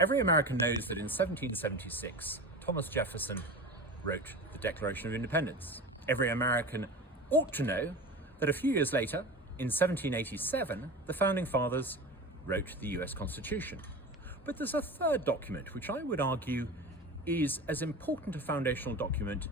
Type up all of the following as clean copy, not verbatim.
Every American knows that in 1776, Thomas Jefferson wrote the Declaration of Independence. Every American ought to know that a few years later, in 1787, the Founding Fathers wrote the US Constitution. But there's a third document, which I would argue is as important a foundational document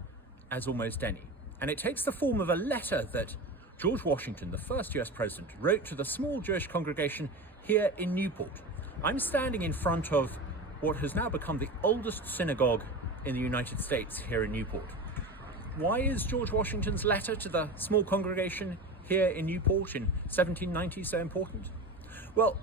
as almost any. And it takes the form of a letter that George Washington, the first US president, wrote to the small Jewish congregation here in Newport. I'm standing in front of what has now become the oldest synagogue in the United States here in Newport. Why is George Washington's letter to the small congregation here in Newport in 1790 so important? Well,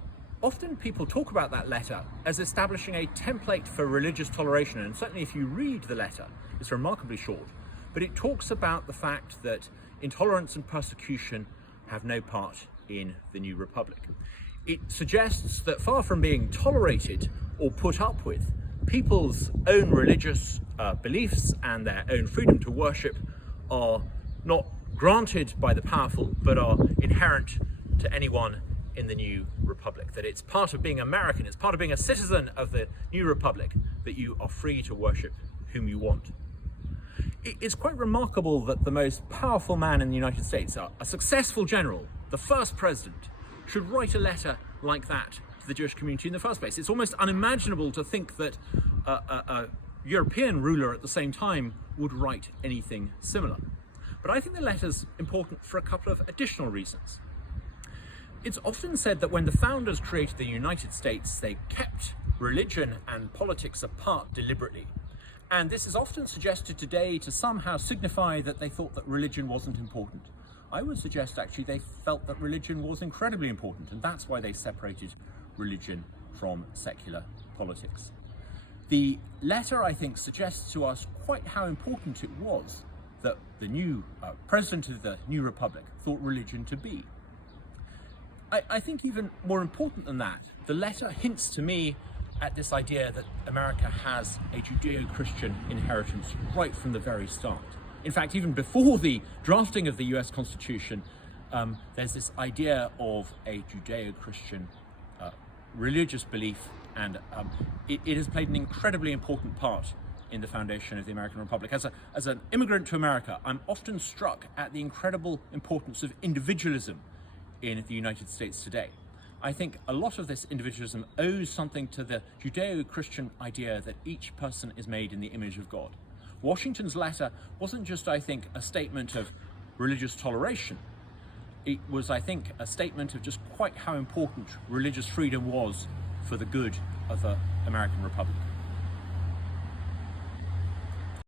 often people talk about that letter as establishing a template for religious toleration, and certainly if you read the letter, it's remarkably short, but it talks about the fact that intolerance and persecution have no part in the new republic. It suggests that far from being tolerated or put up with, people's own religious beliefs and their own freedom to worship are not granted by the powerful, but are inherent to anyone in the new republic. That it's part of being American, it's part of being a citizen of the new republic, that you are free to worship whom you want. It's quite remarkable that the most powerful man in the United States, a successful general, the first president, should write a letter like that to the Jewish community in the first place. It's almost unimaginable to think that a European ruler at the same time would write anything similar. But I think the letter's important for a couple of additional reasons. It's often said that when the founders created the United States, they kept religion and politics apart deliberately. And this is often suggested today to somehow signify that they thought that religion wasn't important. I would suggest actually they felt that religion was incredibly important, and that's why they separated religion from secular politics. The letter, I think, suggests to us quite how important it was that the new president of the new republic thought religion to be. I think even more important than that, the letter hints to me at this idea that America has a Judeo-Christian inheritance right from the very start. In fact, even before the drafting of the US Constitution, there's this idea of a Judeo-Christian religious belief, and it has played an incredibly important part in the foundation of the American Republic. As an immigrant to America, I'm often struck at the incredible importance of individualism in the United States today. I think a lot of this individualism owes something to the Judeo-Christian idea that each person is made in the image of God. Washington's letter wasn't just, I think, a statement of religious toleration. It was, I think, a statement of just quite how important religious freedom was for the good of the American Republic.